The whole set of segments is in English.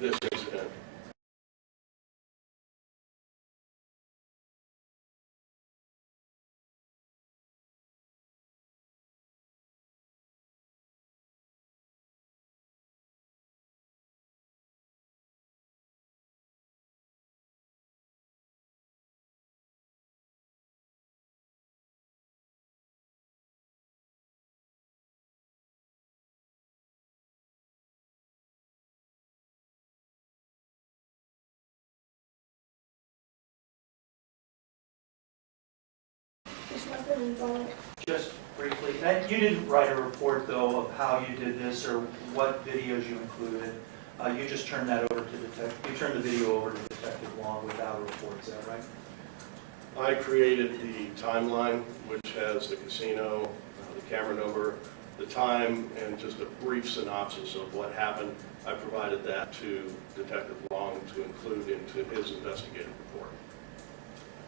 this incident. Just briefly, and you didn't write a report though of how you did this or what videos you included. You just turned that over to you turned the video over to Detective Long without a report, is that right? I created the timeline, which has the casino, the camera number, the time, and just a brief synopsis of what happened. I provided that to Detective Long to include into his investigative report.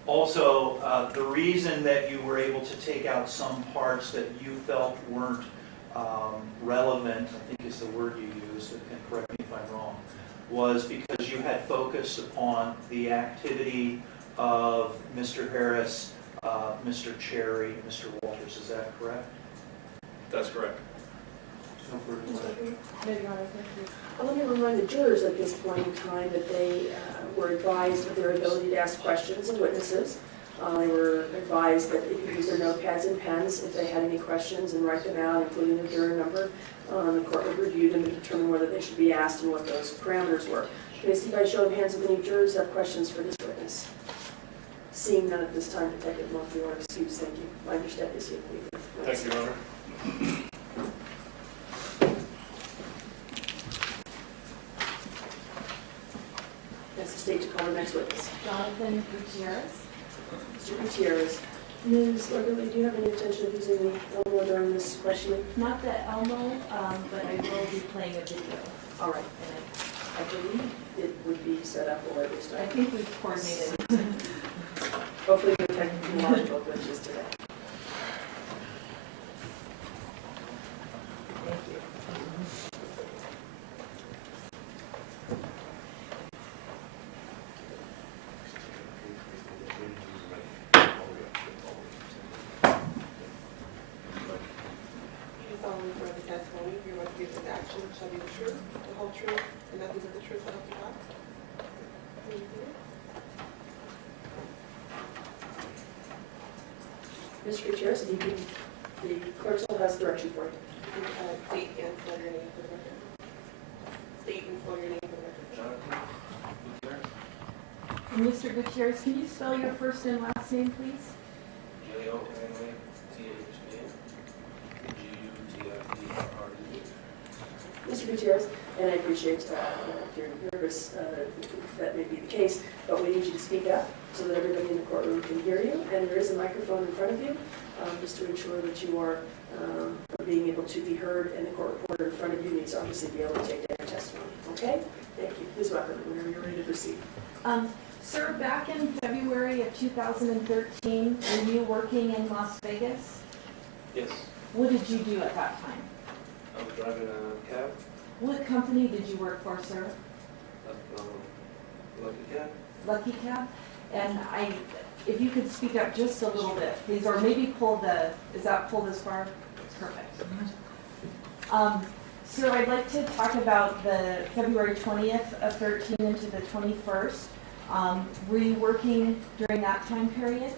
Also, the reason that you were able to take out some parts that you felt weren't relevant, I think is the word you used, and correct me if I'm wrong, was because you had focused upon the activity of Mr. Harris, Mr. Cherry, Mr. Walters. Is that correct? That's correct. No further questions. Let me remind the jurors at this point in time that they were advised of their ability to ask questions of witnesses. They were advised that they could use their notepads and pens if they had any questions and write them out, including the juror number. The court would review them to determine whether they should be asked and what those parameters were. Can I see by show of hands if any jurors have questions for this witness? Seeing none at this time, Detective Monk, you are excused. Thank you. I understand this. Thank you, Your Honor. That's the state to call the next witness. Jonathan Gutierrez. Mr. Gutierrez. Ms. Weatherly, do you have any intention of using the Elmo during this questioning? Not the Elmo, but I will be playing a video. All right. And I believe it would be set up or at least I think we've coordinated. hopefully we'll take both witnesses today. Thank you. Following for the testimony, you're going to give this action shall be the truth, the whole truth, and nothing but the truth so help you God. Please do it. Mr. Gutierrez, if you can, the clerk still has direction for you. State and spell your name for the record. State and spell your name for the record. And Mr. Gutierrez, can you spell your first and last name, please? Mr. Gutierrez, and I appreciate if you're nervous, that may be the case, but we need you to speak up so that everybody in the courtroom can hear you. And there is a microphone in front of you, just to ensure that you are being able to be heard, and the court reporter in front of you needs to obviously be able to take their testimony. Okay? Thank you. Ms. Wecker, whenever you're ready to proceed. Sir, back in February of 2013, were you working in Las Vegas? Yes, What did you do at that time? I was driving a cab, What company did you work for, sir? lucky cab. Lucky Cab? And if you could speak up just a little bit, please, or maybe is that pulled as far? Perfect. Sir, I'd like to talk about the February 20th of 13 into the 21st. Were you working during that time period?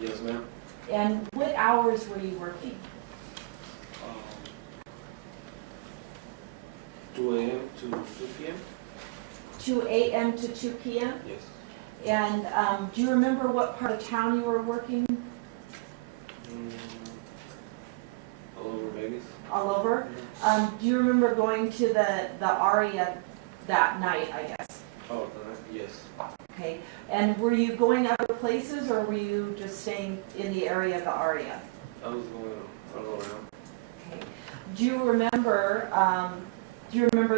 Yes, ma'am. And what hours were you working? 2 a.m. to 2 p.m. 2 a.m. to 2 p.m.? Yes. And do you remember what part of town you were working? All over Vegas. All over? Do you remember going to the Aria that night, I guess? Oh, yes. Okay. And were you going other places, or were you just staying in the area of the Aria? I was going all around. Okay. Do you remember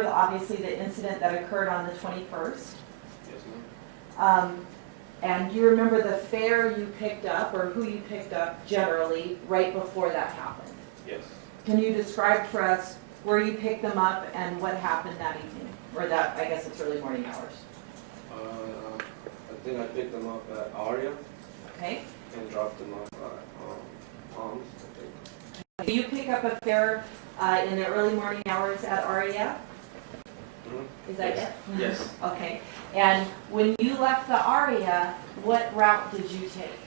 obviously the incident that occurred on the 21st? Yes, ma'am. And do you remember the fare you picked up, or who you picked up generally right before that happened? Yes. Can you describe for us where you picked them up and what happened that evening? Or that, I guess it's early morning hours? I think I picked them up at Aria Okay. and dropped them off at Palms, I think. Do you pick up a fare in the early morning hours at Aria? Mhm. Is that it? Yes. Okay. And when you left the Aria, what route did you take?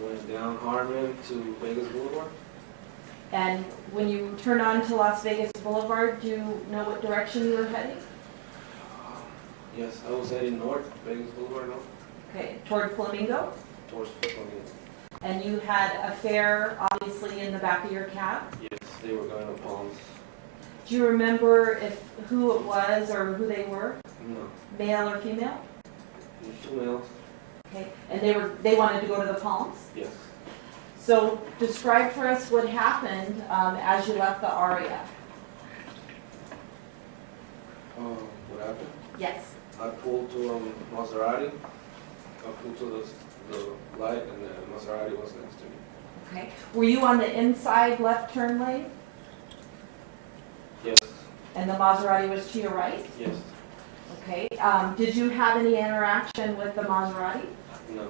Went down Harmon to Vegas Boulevard. And when you turned on to Las Vegas Boulevard, do you know what direction you were heading? Yes, I was heading north, Vegas Boulevard north, Okay, toward Flamingo? towards Flamingo. And you had a fare, obviously, in the back of your cab? Yes, they were going to Palms. Do you remember who it was or who they were, No, male or female? 2 males. Okay, and they wanted to go to the Palms? Yes. So describe for us what happened as you left the Aria. What happened? Yes. I pulled to Maserati. I pulled to the light, and the Maserati was next to me. Okay. Were you on the inside left turn lane Yes, and the Maserati was to your right? yes, Okay. Did you have any interaction with the Maserati? no.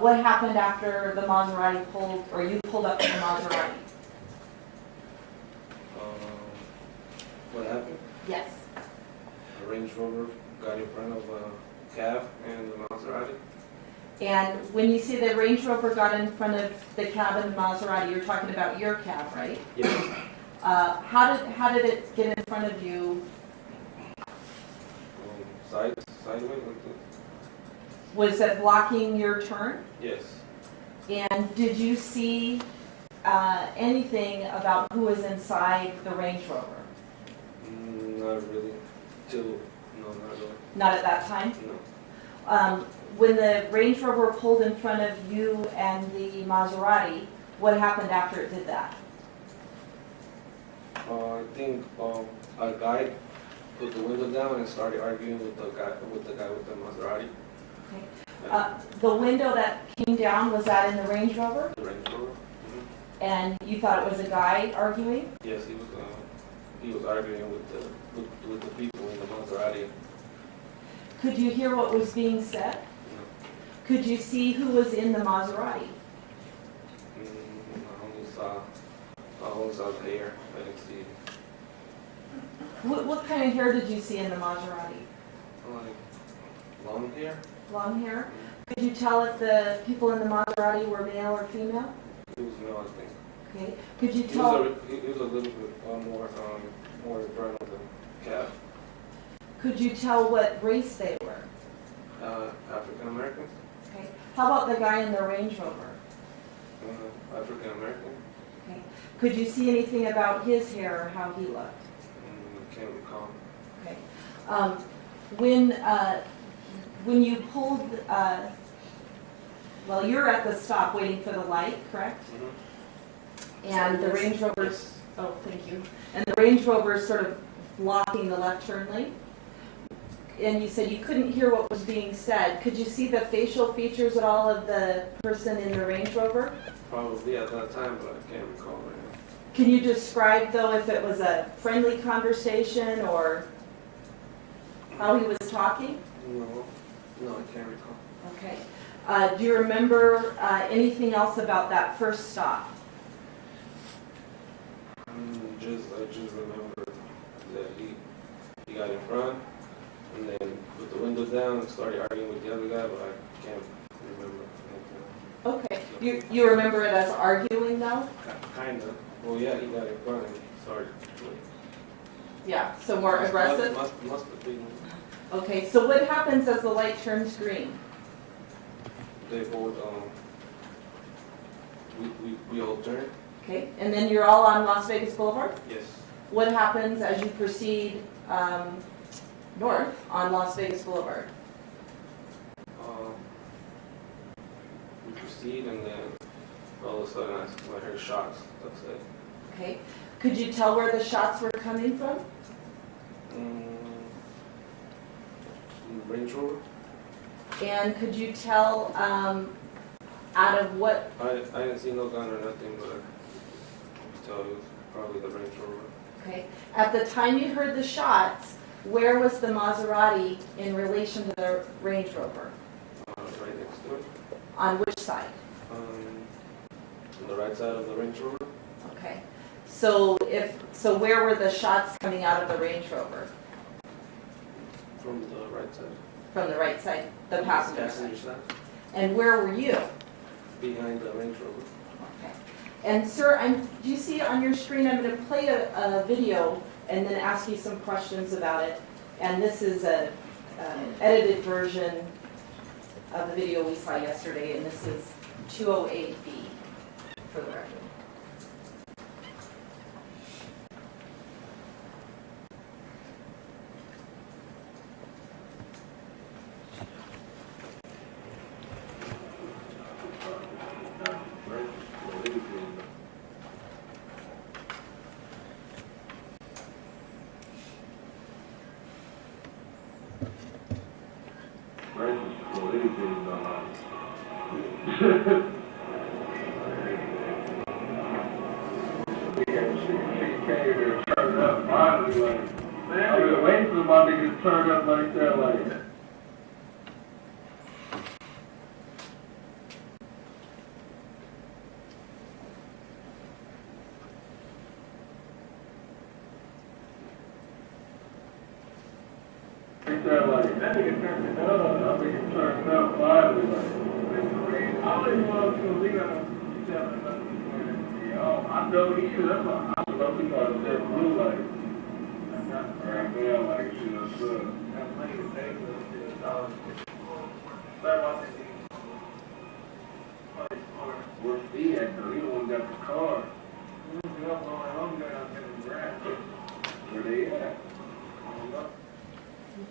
What happened after the Maserati pulled, or you pulled up to the Maserati? What happened? Yes. A Range Rover got in front of a cab and the Maserati. And when you say the Range Rover got in front of the cab and the Maserati, you're talking about your cab, right? Yes. How did it get in front of you? Sideways like this. Was it blocking your turn? Yes. And did you see anything about who was inside the Range Rover? Not really. No, not really. Not at that time? No. When the Range Rover pulled in front of you and the Maserati, what happened after it did that? I think a guy put the window down and started arguing with the guy with the Maserati. The window that came down, was that in the Range Rover? The Range Rover. And you thought it was a guy arguing? Yes, he was arguing with the people in the Maserati. Could you hear what was being said? No. Could you see who was in the Maserati? I only saw the hair. I didn't see What kind of hair did you see in the Maserati? like long hair. Long hair? Could you tell if the people in the Maserati were male or female? He was male, I think. Okay. Could you He tell? was a little bit more in front of the cab. Could you tell what race they were? African American. Okay. How about the guy in the Range Rover? African American. Okay. Could you see anything about his hair or how he looked? Can't recall. Okay. When you pulled, well, you're at the stop waiting for the light, correct? And the Range Rover's, oh, thank you. And the Range Rover's sort of blocking the left turn lane. And you said you couldn't hear what was being said. Could you see the facial features at all of the person in the Range Rover? Probably at that time, but I can't recall right now. Can you describe, though, if it was a friendly conversation or how he was talking? No, I can't recall. Okay. Do you remember anything else about that first stop? I just remember that he got in front and then put the window down and started arguing with the other guy, but I can't remember anything. Okay. You remember it as arguing, though? Kind of. Well, yeah, he got in front and started. Yeah, so more aggressive? Must have been. Okay, so what happens as the light turns green? They both, we all turned. Okay, and then you're all on Las Vegas Boulevard? Yes. What happens as you proceed north on Las Vegas Boulevard? We proceed and then all of a sudden I heard shots. That's it. Okay, could you tell where the shots were coming from? Range Rover? And could you tell out of what, I didn't see no gun or nothing, but I could tell it was probably the Range Rover. Okay. At the time you heard the shots, where was the Maserati in relation to the Range Rover? Right next to it. On which side? On the right side of the Range Rover. Okay. So where were the shots coming out of the Range Rover? From the right side. From the right side, the passenger side. Passenger side. And where were you? Behind the Range Rover. Okay. And sir, do you see on your screen, I'm going to play a video and then ask you some questions about it. And this is an edited version of the video we saw yesterday, and this is 208B for the record. I've been waiting for my nigga to turn up like that, like. That nigga turned it up. That nigga turned up finally, like. I don't even want to leave out on 7 I know he is. That's why I love because of that blue light. Right there, like she was got money to pay for this $1. Where's he at though? He the one got the car. Where they at?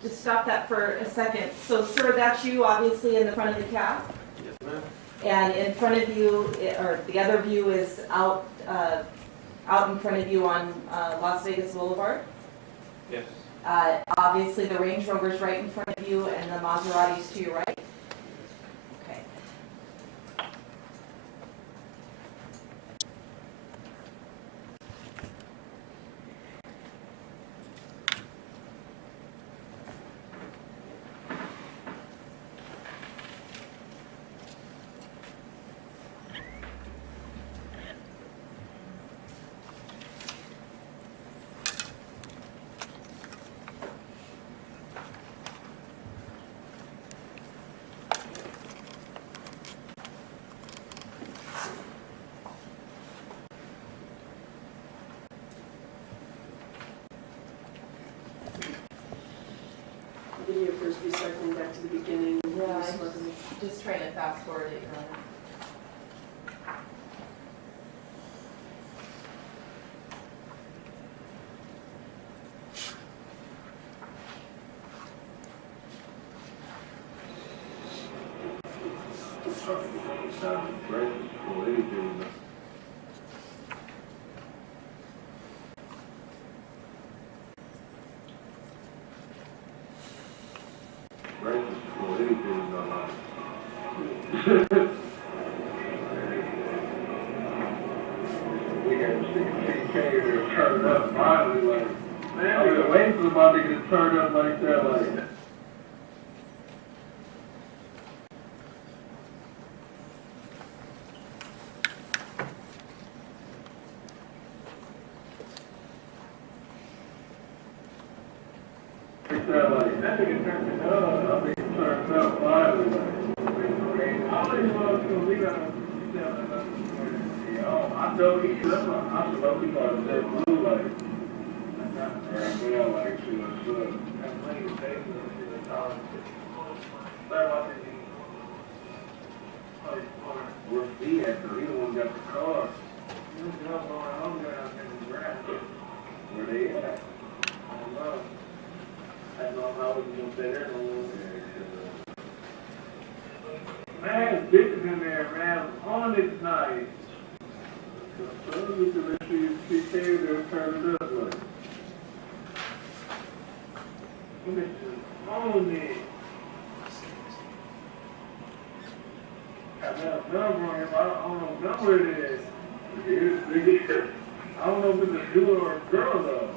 Just stop that for a second. So sir, that's you obviously in the front of the cab? Yes, ma'am. And in front of you, or the other view is out in front of you on Las Vegas Boulevard? Yes. Obviously, the Range Rover's right in front of you, and the Maserati's to your right? Okay. The video appears to be circling back to the beginning. Yeah, I'm Just looking- just trying to fast forward it, Your Honor. Turn up finally, like. I've been waiting for my nigga to turn up like that, like. That nigga turned it up. That nigga turned up finally, like. I don't even want to leave out on 7. I know he is. That's why I love because of that blue light. Right there, like she was got money to pay for this $1. Where's he at though? He the one got the car. Where they at? I don't know. I don't know how we can stay there no more. Man, bitches in there, man. On this night. So we can let you see there turn it up like. On it. Got that number on him. I don't know what number it is. It is big. I don't know if it's a dude or a girl though.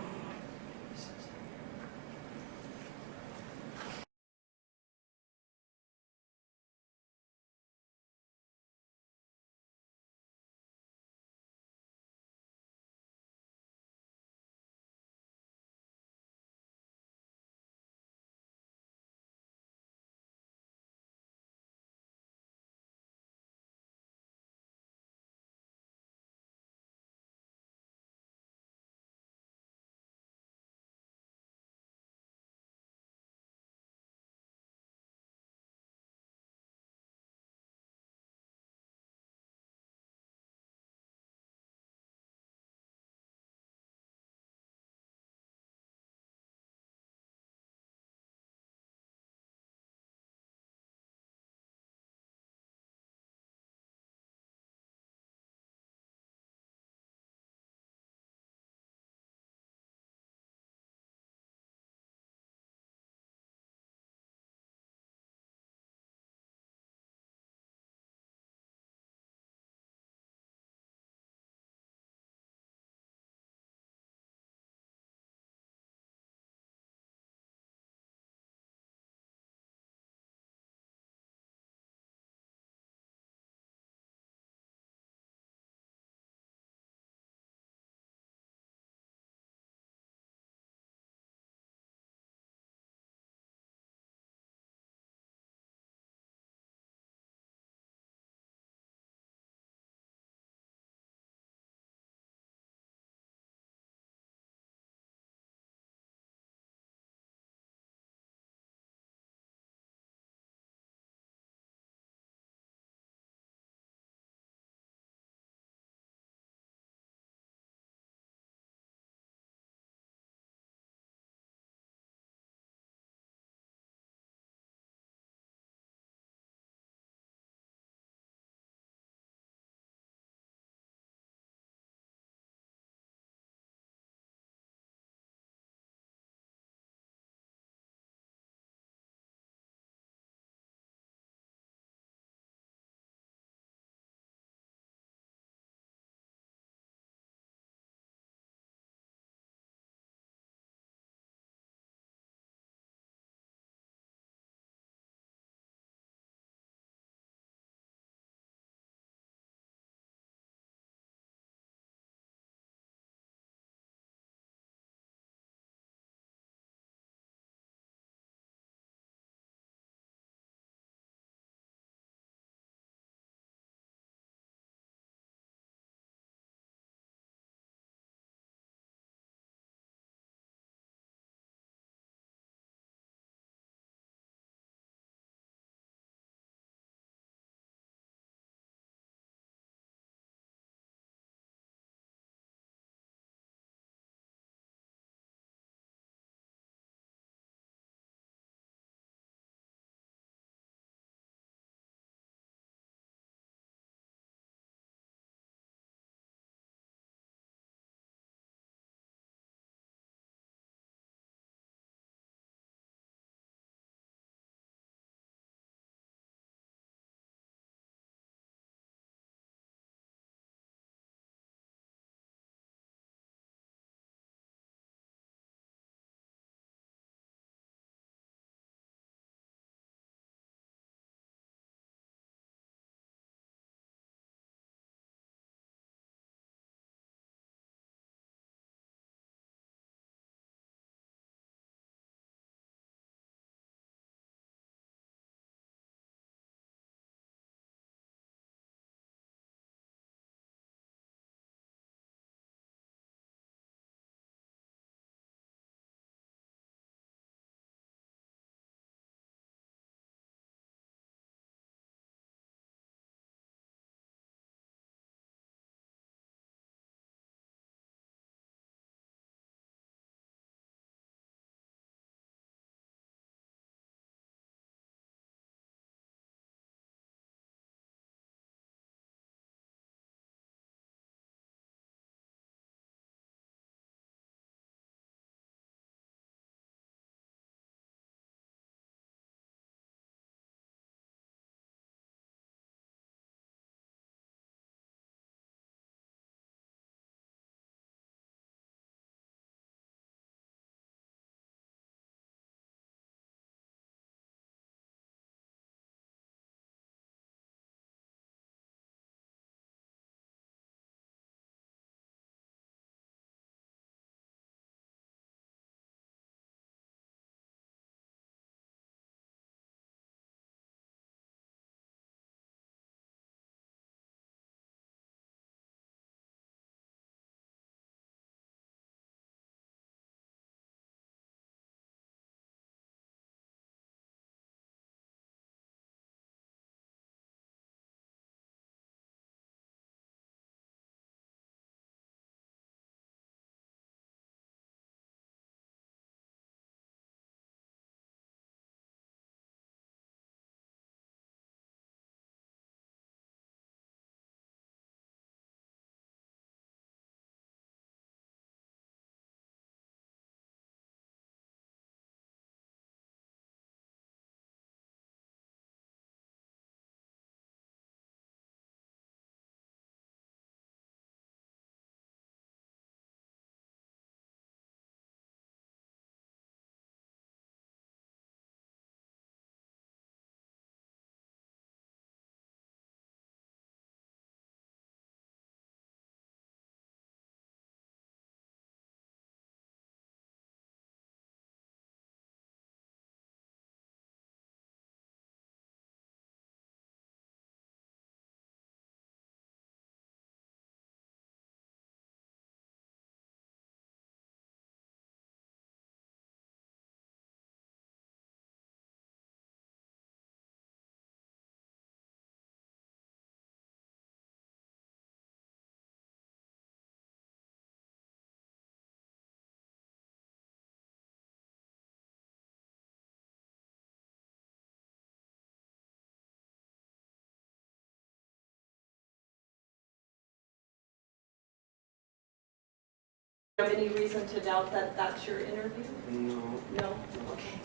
have any reason to doubt that that's your interview? No. No? Okay.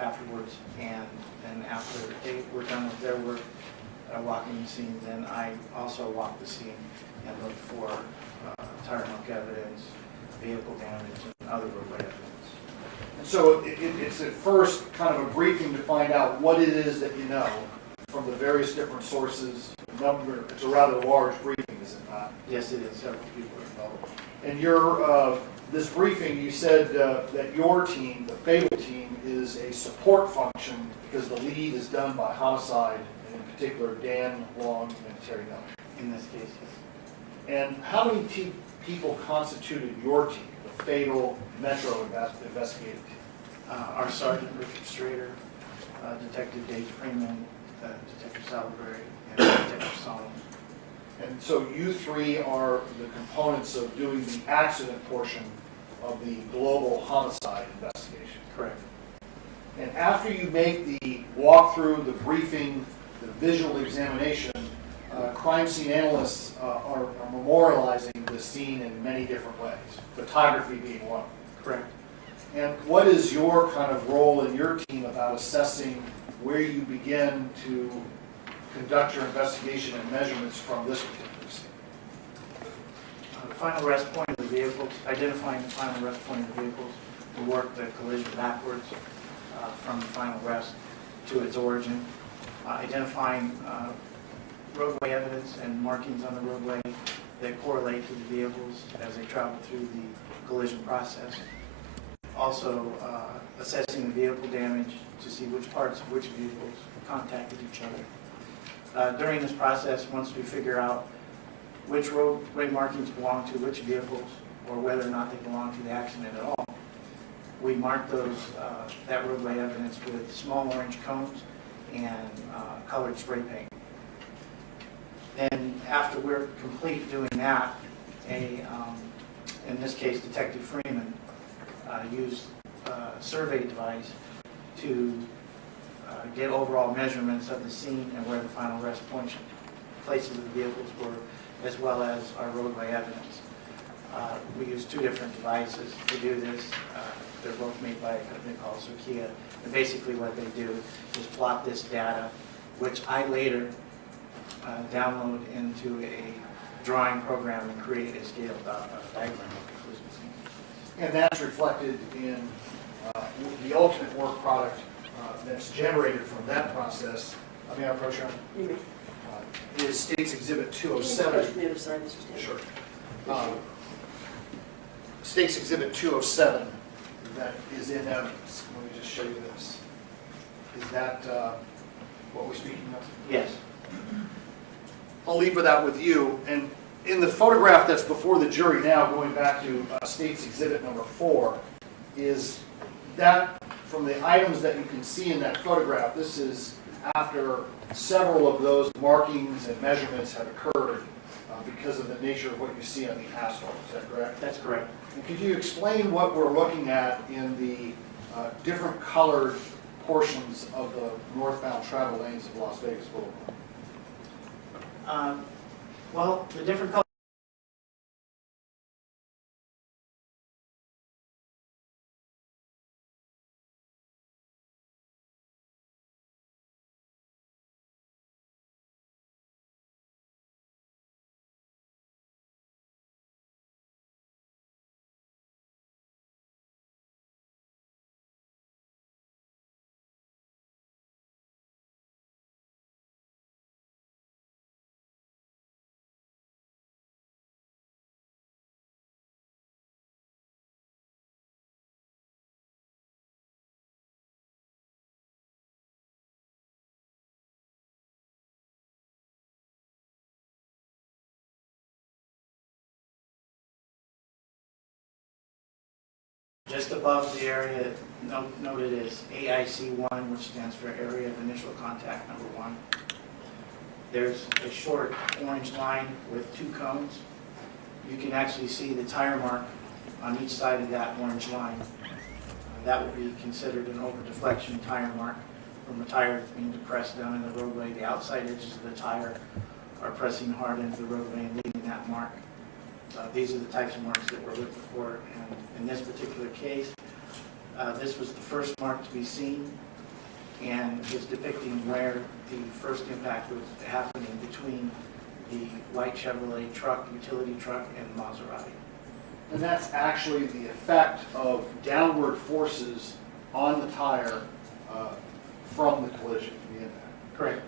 afterwards, and then after they were done with their work, walking the scene, then I also walked the scene and looked for tire mark evidence, vehicle damage, and other roadway evidence. And so it's at first kind of a briefing to find out what it is that you know from the various different sources. It's a rather large briefing, is it not? Yes, it is. Several people are involved. And your this briefing, you said that your team, the Fatal team, is a support function because the lead is done by homicide, and in particular Dan Long and Terry Nelson. In this case, yes. And how many people constituted your team, the Fatal Metro Investigative team? Our Sergeant Richard Strader, Detective Dave Freeman, Detective Salberry, and Detective Solomon. And so you three are the components of doing the accident portion of the global homicide investigation. Correct. And after you make the walkthrough, the briefing, the visual examination, crime scene analysts are memorializing the scene in many different ways, photography being one. Correct. And what is your kind of role in your team about assessing where you begin to conduct your investigation and measurements from this particular scene? The final rest point of the vehicles, identifying the final rest point of the vehicles, we work the collision backwards from the final rest to its origin, identifying roadway evidence and markings on the roadway that correlate to the vehicles as they travel through the collision process. Also assessing the vehicle damage to see which parts of which vehicles contacted each other. During this process, once we figure out which roadway markings belong to which vehicles or whether or not they belong to the accident at all, we mark those that roadway evidence with small orange cones and colored spray paint. Then after we're complete doing that, in this case Detective Freeman used a survey device to get overall measurements of the scene and where the final rest points, places of the vehicles were, as well as our roadway evidence. We use two different devices to do this. They're both made by a company called Sokia. And basically what they do is plot this data, which I later download into a drawing program and create a scaled diagram of the collision scene. And that's reflected in the ultimate work product that's generated from that process. I mean, our approach is States Exhibit 207. From the other side, Mr. Stanley. Sure. States Exhibit 207 that is in evidence. Let me just show you this. Is that what we're speaking of? Yes. I'll leave that with you. And in the photograph that's before the jury now, going back to States Exhibit number 4, is that from the items that you can see in that photograph, this is after several of those markings and measurements have occurred because of the nature of what you see on the asphalt. Is that correct? That's correct. And could you explain what we're looking at in the different colored portions of the northbound travel lanes of Las Vegas Boulevard? Well, the different colors Just above the area noted as AIC1, which stands for Area of Initial Contact Number 1. There's a short orange line with 2 cones. You can actually see the tire mark on each side of that orange line. That would be considered an over-deflection tire mark from a tire that's being depressed down in the roadway. The outside edges of the tire are pressing hard into the roadway and leaving that mark. These are the types of marks that we're looking for, and in this particular case, this was the first mark to be seen, and is depicting where the first impact was happening between the white Chevrolet truck, utility truck, and Maserati. And that's actually the effect of downward forces on the tire from the collision, from the impact. Correct.